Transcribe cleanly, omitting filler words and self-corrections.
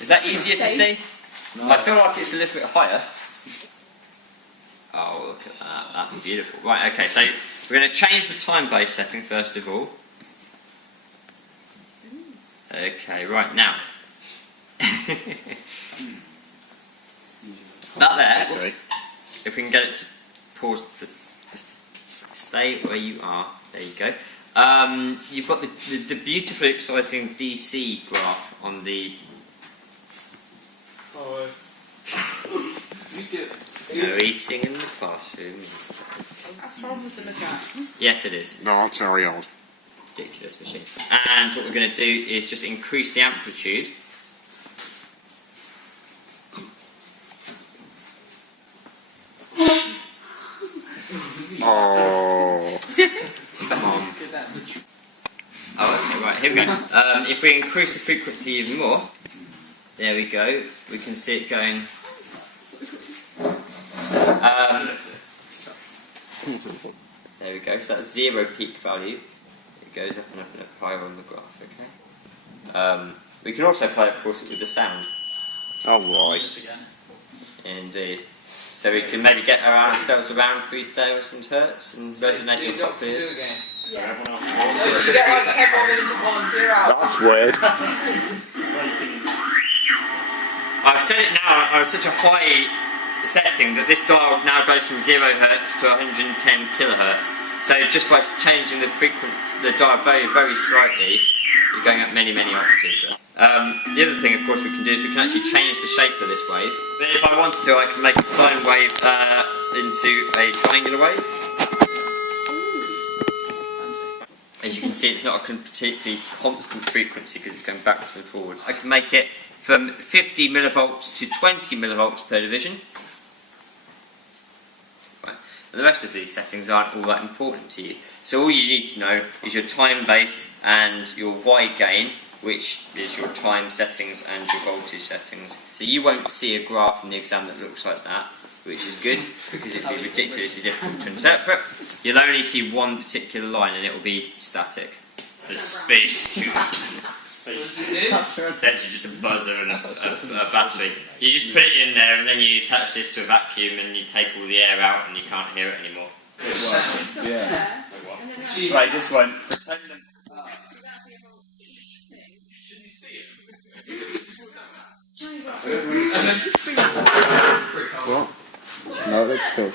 Is that easier to see? No. I feel like it's a little bit higher. Oh, look at that. That's beautiful. Right, okay, so we're going to change the time base setting first of all. Okay, right, now. That there, if we can get it to pause, stay where you are. There you go. You've got the beautifully exciting DC graph on the... Oh, no eating in the classroom. That's horrible to look at. Yes, it is. No, it's very old. Ridiculous machine. And what we're going to do is just increase the amplitude. Oh. Come on. Oh, okay, right, here we go. If we increase the frequency even more, there we go, we can see it going. There we go, so that's 0 peak value. It goes up and up and up higher on the graph, okay? We can also play, of course, with the sound. Oh, right. Indeed. So we can maybe get ourselves around 3,000 hertz and resonate your top ears. Yeah. you get like 10 more minutes of volunteer out. That's weird. I've set it now on such a high setting that this dial now goes from 0 hertz to 110 kilohertz. So just by changing the dial very, very slightly, you're going up many, many octaves. The other thing, of course, we can do is we can actually change the shape of this wave. But if I wanted to, I can make a sine wave into a triangular wave. As you can see, it's not a particularly constant frequency because it's going backwards and forwards. I can make it from 50 millivolts to 20 millivolts per division. Right. And the rest of these settings aren't all that important to you. So all you need to know is your time base and your Y gain, which is your time settings and your voltage settings. So you won't see a graph in the exam that looks like that, which is good because it'd be ridiculously difficult to interpret. You'll only see one particular line and it will be static. The space tube. That's just a buzzer and a battery. You just put it in there and then you attach this to a vacuum and you take all the air out and you can't hear it anymore. Yeah. Right, this one. What? No, that's cool.